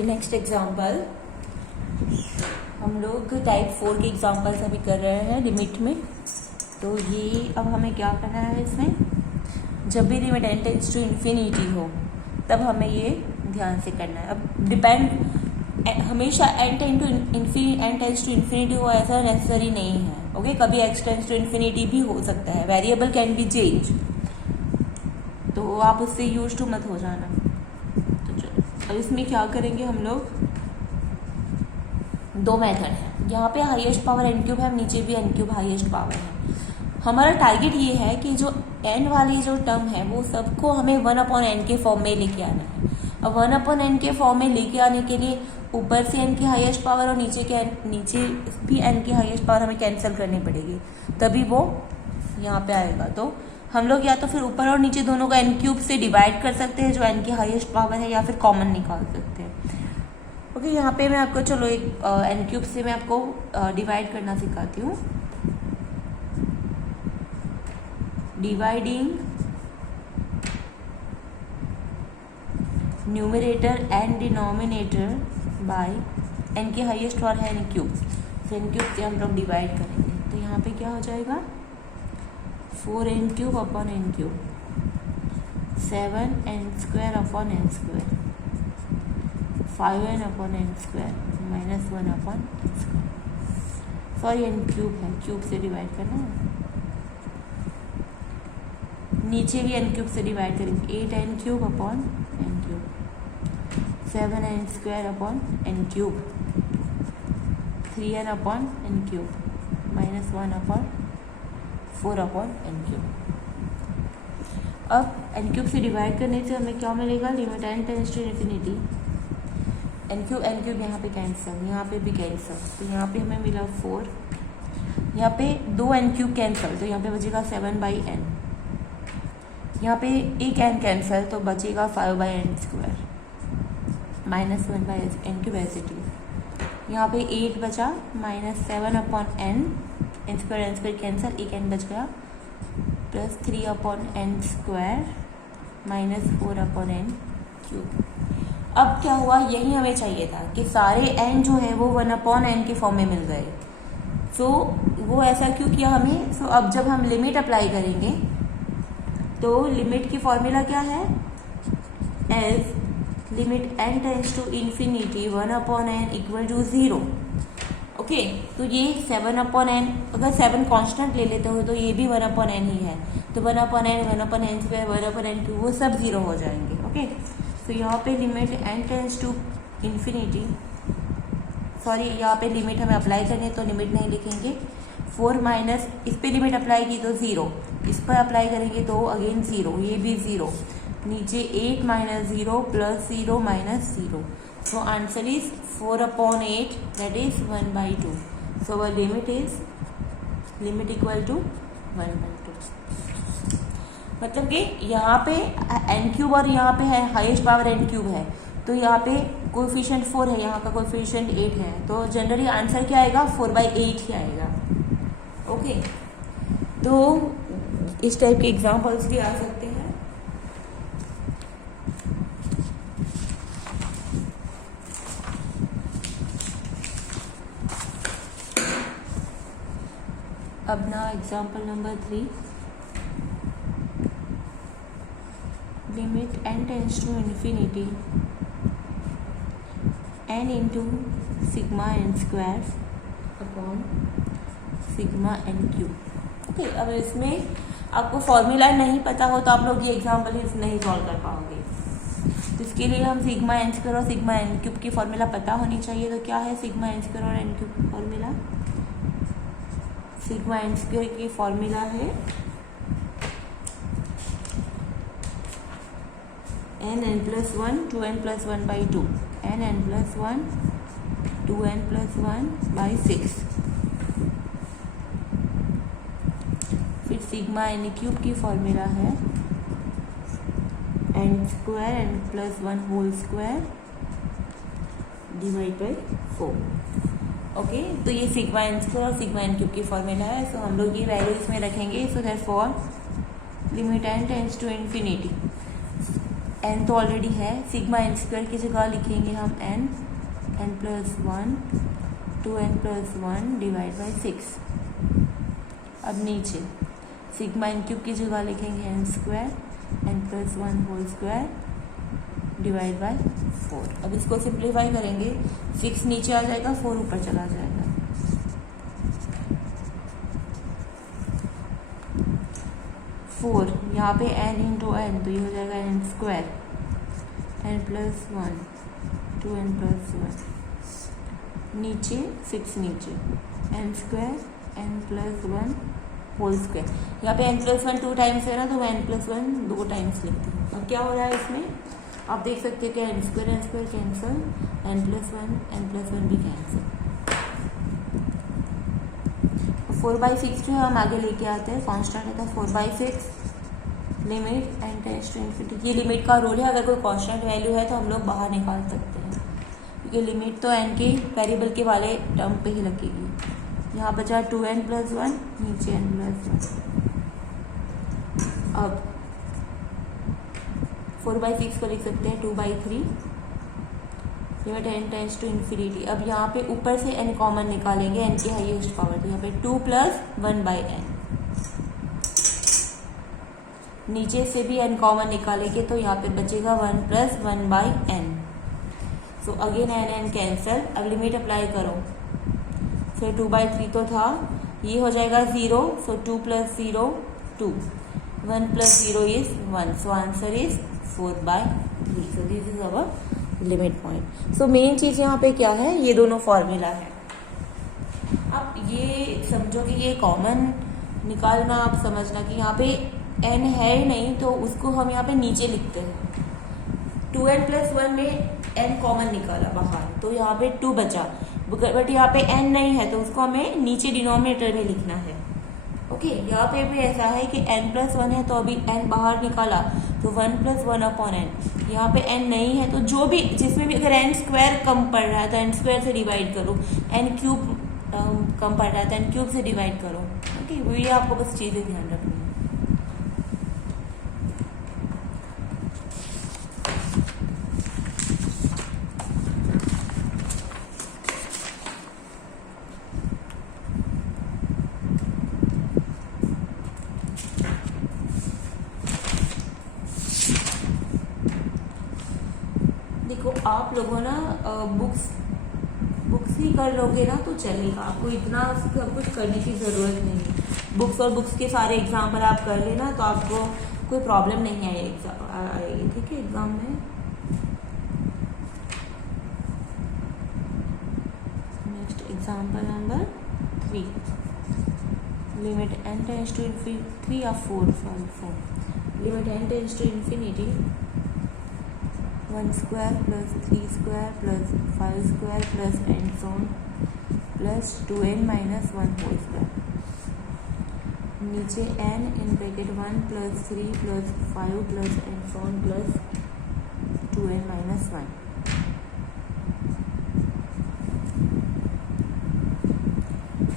Okay, next example हम लोग type 4 के एग्जांपल्स अभी कर रहे हैं लिमिट में। तो ये अब हमें क्या करना है, इसमें जब भी limit n tends to infinity हो तब हमें ये ध्यान से करना है। अब डिपेंड हमेशा n टेंड्स टू इन्फिनिटी हो ऐसा नेसेसरी नहीं है। ओके, कभी x टेंड्स टू इन्फिनिटी भी हो सकता है, वेरिएबल कैन बी चेंज, तो आप उससे यूज टू मत हो जाना। तो चलो अब इसमें क्या करेंगे हम लोग, दो मेथड है। यहाँ पे हाईएस्ट पावर n क्यूब है, नीचे भी n क्यूब हाईएस्ट पावर है। हमारा टारगेट ये है कि जो n वाली जो टर्म है वो सबको हमें 1/n के फॉर्म में लेके आना है। अब 1/n के फॉर्म में लेके आने के लिए ऊपर से n की हाईएस्ट पावर और नीचे भी n की हाईएस्ट पावर हमें कैंसिल करनी पड़ेगी, तभी वो यहाँ पे आएगा। तो हम लोग या तो फिर ऊपर और नीचे दोनों का n क्यूब से डिवाइड कर सकते हैं जो n की हाईएस्ट पावर है, या फिर कॉमन निकाल सकते हैं। ओके, यहाँ पे मैं आपको चलो एक n क्यूब से मैं आपको डिवाइड करना सिखाती हूँ। Dividing numerator and denominator by n की हाईएस्ट पावर है n क्यूब, तो n क्यूब से हम लोग डिवाइड करेंगे। तो यहाँ पे क्या हो जाएगा, 4n cube upon n cube, 7n square upon n square, 5n upon n square minus 1 upon n square. Sorry n cube है, क्यूब से डिवाइड करना है। नीचे भी n क्यूब से डिवाइड करेंगे, 8n cube upon n cube, 7n square upon n cube, 3n upon n cube minus 1 upon 4 upon n cube. अब n cube से डिवाइड करने से हमें क्या मिलेगा, limit n tends to infinity, n cube यहाँ पे कैंसिल, यहाँ पे भी कैंसिल, तो यहाँ पे हमें मिला 4, यहाँ पे 2n क्यूब कैंसिल, तो यहाँ पे बचेगा 7/n, यहाँ पे एक n कैंसिल तो बचेगा 5/n square minus 1/n cube ऐसे टी। यहाँ पे 8 बचा minus 7 upon n square cancel, एक n बच गया, plus 3 upon n square minus 4 upon n cube. अब क्या हुआ, यही हमें चाहिए था कि सारे n जो है वो 1/n के फॉर्म में मिल गए। सो वो ऐसा क्यों किया हमें, सो अब जब हम लिमिट अप्लाई करेंगे तो लिमिट की फॉर्मूला क्या है, as limit n tends to infinity 1/n equal to 0। Okay, तो ये 7/n, अगर 7 कांस्टेंट ले लेते हो तो ये भी 1/n ही है, तो 1/n 1/n square 1/n cube वो सब 0 हो जाएंगे। ओके, तो यहाँ पे limit n tends to infinity, sorry यहाँ पे लिमिट हमें अप्लाई करनी है तो लिमिट नहीं लिखेंगे, 4 माइनस इस पे लिमिट अप्लाई की तो 0, इस पर अप्लाई करेंगे तो अगेन 0, ये भी 0, नीचे 8 minus 0 plus 0 minus 0। So answer is 4/8, that is 1/2। So our limit equal to 1/2। मतलब कि यहाँ पे n क्यूब और यहाँ पे है हाईएस्ट पावर n क्यूब है, तो यहाँ पे कोएफिशिएंट 4 है, यहाँ का कोएफिशिएंट 8 है, तो जनरली आंसर क्या आएगा, 4/8 ही आएगा। ओके, तो इस टाइप के एग्जांपल्स भी आ सकते हैं। अब ना example number 3, limit n tends to infinity n into sigma n square upon sigma n cube. Okay, अब इसमें आपको फॉर्मूला नहीं पता हो तो आप लोग ये एग्जाम्पल नहीं सॉल्व कर पाओगे, तो इसके लिए हम सिग्मा n स्क्वायर और सिग्मा n क्यूब की फॉर्मूला पता होनी चाहिए। तो क्या है सिग्मा n स्क्वायर और n क्यूब की फॉर्मूला, सिग्मा n स्क्वायर की फॉर्मूला है n+1 2n+1/2, n+1 2n+1/6। फिर सिग्मा n क्यूब की फॉर्मूला है n² n+1 whole square divide by 4। Okay, तो ये सिग्मा n स्क्वायर और सिग्मा n क्यूब की फॉर्मूला है। सो हम लोग ये वैल्यू इसमें रखेंगे। So therefore limit n tends to infinity n तो ऑलरेडी है, सिग्मा एन स्क्वायर की जगह लिखेंगे हम n plus 1 2n plus 1 divide by 6। अब नीचे सिग्मा एन क्यूब की जगह लिखेंगे n square n plus 1 whole square divide by 4। अब इसको सिंप्लीफाई करेंगे, 6 नीचे आ जाएगा, 4 ऊपर चला जाएगा। 4 यहाँ पे n इंटू एन, तो ये हो जाएगा n square n plus 1 2n plus 1, नीचे 6 नीचे n square n plus 1 whole square. यहाँ पे n प्लस 1 2 टाइम्स है ना, तो मैं n प्लस 1 2 टाइम्स लिखती हूँ। अब क्या हो रहा है इसमें, आप देख सकते हैं कि n square cancel, n plus 1 भी कैंसिल। 4/6 जो है हम आगे लेके आते हैं, कांस्टेंट है तो 4/6 limit n tends to infinity. ये लिमिट का रूल है, अगर कोई कांस्टेंट वैल्यू है तो हम लोग बाहर निकाल सकते हैं, क्योंकि लिमिट तो n के वेरिएबल के वाले टर्म पे ही लगेगी। यहाँ बचा 2n प्लस 1, नीचे n प्लस 1। अब 4/6 को लिख सकते हैं 2/3 limit n tends to infinity. अब यहाँ पे ऊपर से n कॉमन निकालेंगे, n की हाईएस्ट पावर, तो यहाँ पे 2 प्लस 1/n। नीचे से भी n कॉमन निकालेंगे तो यहाँ पे बचेगा 1 plus 1/n। So again n cancel. अब लिमिट अप्लाई करो, फिर 2/3 तो था, ये हो जाएगा 0, सो 2 plus 0 2, 1 plus 0 is 1, so answer is 4/3। So this is our limit point. So main चीज यहाँ पे क्या है, ये दोनों फॉर्मूला है। अब ये समझो कि ये कॉमन निकालना, आप समझना कि यहाँ पे n है ही नहीं, तो उसको हम यहाँ पे नीचे लिखते हैं। 2n प्लस 1 में n कॉमन निकाला बाहर, तो यहाँ पे 2 बचा, बट यहाँ पे n नहीं है, तो उसको हमें नीचे डिनोमिनेटर में लिखना है। ओके, यहाँ पे भी ऐसा है कि n प्लस 1 है, तो अभी n बाहर निकाला तो 1 प्लस 1/n। यहाँ पे n नहीं है, तो जो भी जिसमें भी अगर n स्क्वायर कम पड़ रहा है तो n स्क्वायर से डिवाइड करो, n क्यूब कम पड़ रहा है तो n क्यूब से डिवाइड करो। ओके, वो ये आपको बस चीज़ें ध्यान रखनी है। देखो, आप लोगों ना बुक्स ही कर लोगे ना तो चलेगा, आपको इतना सब कुछ करने की ज़रूरत नहीं है। बुक्स और बुक्स के सारे एग्जाम्पल आप कर लेना तो आपको कोई प्रॉब्लम नहीं आएगी, ठीक है, एग्जाम में। Next example number 3, limit n tends to infinity 3 या 4 limit n tends to infinity 1 square plus 3 square plus 5 square plus and so on plus 2n minus 1 whole square. नीचे n in bracket 1 plus 3 plus 5 plus and so on plus 2n minus 1।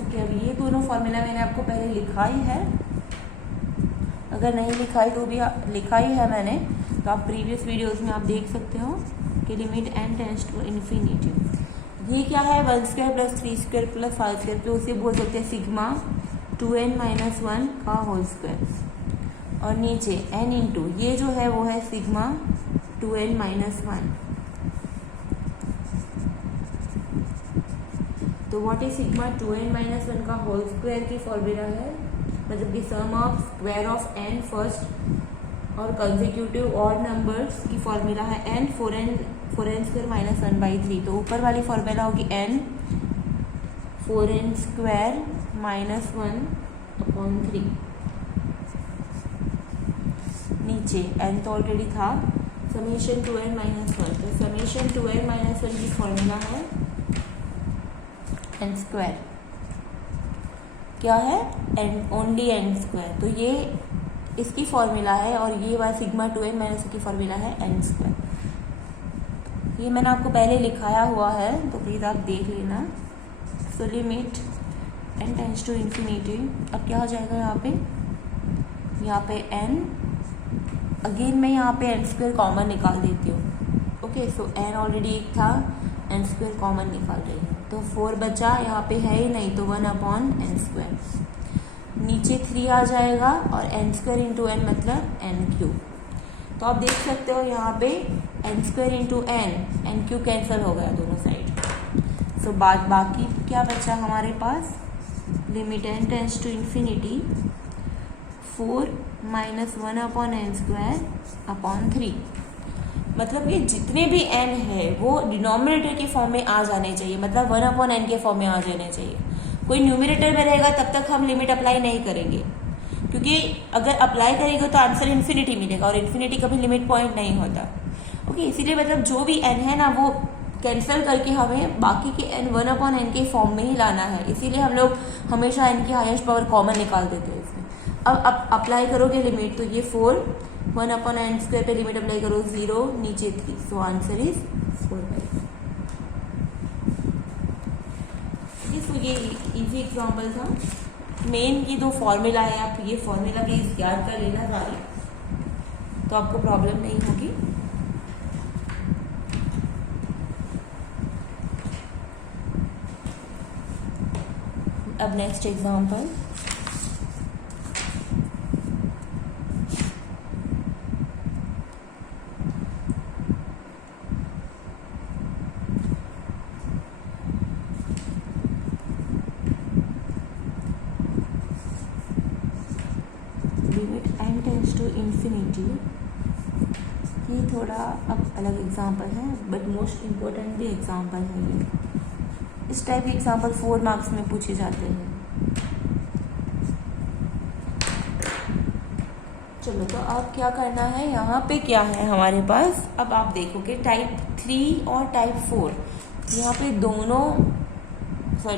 Okay, अब ये दोनों formula मैंने आपको पहले लिखा ही है, अगर नहीं लिखा है तो भी लिखा ही है मैंने, तो आप प्रीवियस वीडियोस में आप देख सकते हो कि limit n tends to infinity. ये क्या है, 1 square plus 3 square plus 5 square, तो उसे बोल सकते हैं सिग्मा 2n माइनस 1 का होल स्क्वायर। और नीचे n इंटू ये जो है वो है सिग्मा 2n माइनस 1। तो what is sigma 2n minus 1 का होल स्क्वायर की फॉर्मूला है, मतलब कि sum of square of n first और कंसेक्यूटिव ऑड नंबर्स की फॉर्मूला है n 4n स्क्वायर माइनस 1/3। तो ऊपर वाली फॉर्मूला होगी n 4n स्क्वायर माइनस 1/3। नीचे n तो ऑलरेडी था, समेशन 2n माइनस 1, तो समेशन 2n माइनस 1 की फॉर्मूला है n स्क्वायर, क्या है n ओनली n स्क्वायर, तो ये इसकी फॉर्मूला है, और ये वाला सिग्मा 2n माइनस की फॉर्मूला है n स्क्वायर। ये मैंने आपको पहले लिखाया हुआ है, तो प्लीज़ आप देख लेना। So limit n tends to infinity, अब क्या हो जाएगा यहाँ पे n अगेन मैं यहाँ पे एन स्क्वायर कॉमन निकाल देती हूँ। ओके, सो एन ऑलरेडी एक था, एन स्क्वायर कॉमन निकाल रही हूँ, तो 4 बचा, यहाँ पे है ही नहीं तो 1/n²। नीचे 3 आ जाएगा और n² इंटू एन मतलब n³। तो आप देख सकते हो यहाँ पे n² इंटू n³ कैंसिल हो गया दोनों साइड। सो बाकी क्या बचा हमारे पास, limit n tends to infinity 4 minus 1/n²/3। मतलब ये जितने भी n है वो डिनोमिनेटर के फॉर्म में आ जाने चाहिए, मतलब 1/n के फॉर्म में आ जाने चाहिए। कोई न्यूमिनेटर में रहेगा तब तक हम लिमिट अप्लाई नहीं करेंगे, क्योंकि अगर अप्लाई करेंगे तो आंसर इन्फिनिटी मिलेगा और इन्फिनिटी कभी लिमिट पॉइंट नहीं होता। ओके, इसीलिए मतलब जो भी n है ना वो कैंसिल करके हमें बाकी के n 1/n के फॉर्म में ही लाना है। इसीलिए हम लोग हमेशा n की हाईएस्ट पावर कॉमन निकाल देते हैं इसमें। अब अप्लाई करोगे लिमिट तो ये 4 1/n² पे लिमिट अप्लाई करो 0, नीचे 3, सो आंसर इज 4/3। सो ये इजी एग्जाम्पल था। मेन ये 2 फॉर्मूला है, आप ये फॉर्मूला प्लीज याद कर लेना सारे, तो आपको प्रॉब्लम नहीं होगी। अब next example, limit n tends to infinity. ये थोड़ा अब अलग एग्जाम्पल है बट मोस्ट इम्पोर्टेंट भी एग्जाम्पल है ये। इस टाइप के एग्जाम्पल 4 मार्क्स में पूछे जाते हैं। चलो, तो अब क्या करना है, यहाँ पे क्या है हमारे पास, अब आप देखोगे टाइप 3 और टाइप 4, यहाँ पे दोनों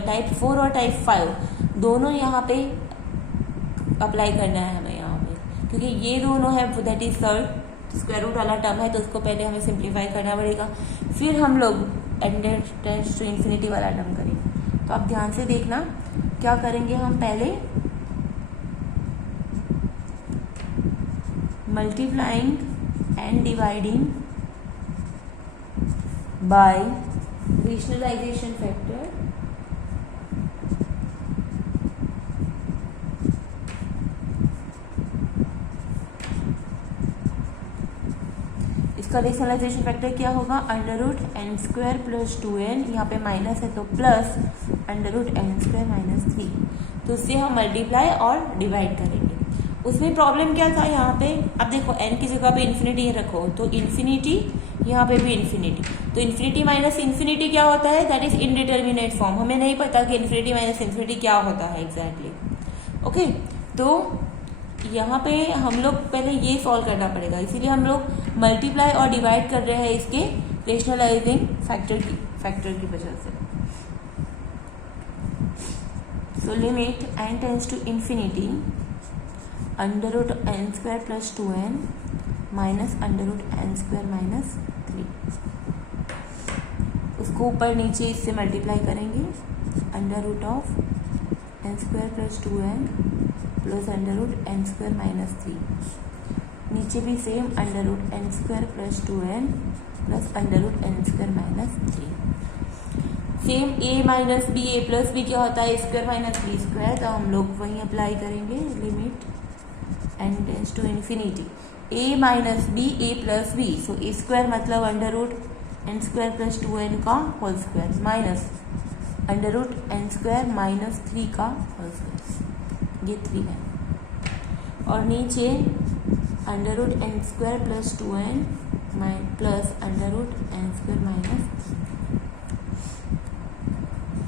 टाइप 4 और टाइप 5 दोनों यहाँ पे अप्लाई करना है हमें यहाँ पे, क्योंकि ये दोनों है दैट इज स्क्वायर रूट वाला टर्म है, तो उसको पहले हमें सिंप्लीफाई करना पड़ेगा, फिर हम लोग n टेंड्स टू इन्फिनिटी वाला टर्म करेंगे। तो आप ध्यान से देखना क्या करेंगे, हम पहले multiplying and dividing by rationalization factor इसका रेशनलाइजेशन फैक्टर क्या होगा, √n² प्लस 2n, यहाँ पे माइनस है तो प्लस √n² - 3। तो उससे हम मल्टीप्लाई और डिवाइड करेंगे। उसमें प्रॉब्लम क्या था, यहाँ पे अब देखो n की जगह पे इन्फिनिटी रखो तो इन्फिनिटी, यहाँ पे भी इन्फिनिटी, तो इन्फिनिटी माइनस इन्फिनिटी क्या होता है, दैट इज इनडिटर्मिनेट फॉर्म। हमें नहीं पता कि इन्फिनिटी माइनस इन्फिनिटी क्या होता है एग्जैक्टली। ओके, तो यहाँ पे हम लोग पहले ये सॉल्व करना पड़ेगा, इसीलिए हम लोग मल्टीप्लाई और डिवाइड कर रहे हैं इसके रेशनलाइजिंग फैक्टर की वजह से। So limit n tends to infinity √n² plus 2n minus √n² - 3, उसको ऊपर नीचे इससे मल्टीप्लाई करेंगे, √n² plus 2n plus √n² - 3, नीचे भी same √n² plus 2n plus √n² - 3। Same a minus B, a plus B क्या होता है, स्क्वायर माइनस बी स्क्वायर, तो हम लोग वहीं अप्लाई करेंगे, limit n tends to infinity a minus B a plus B, so a square मतलब √n² plus 2n का होल स्क्वायर माइनस √n² - 3 का होल स्क्वायर, ये 3 है, और नीचे √n² plus 2n plus √n² - 3।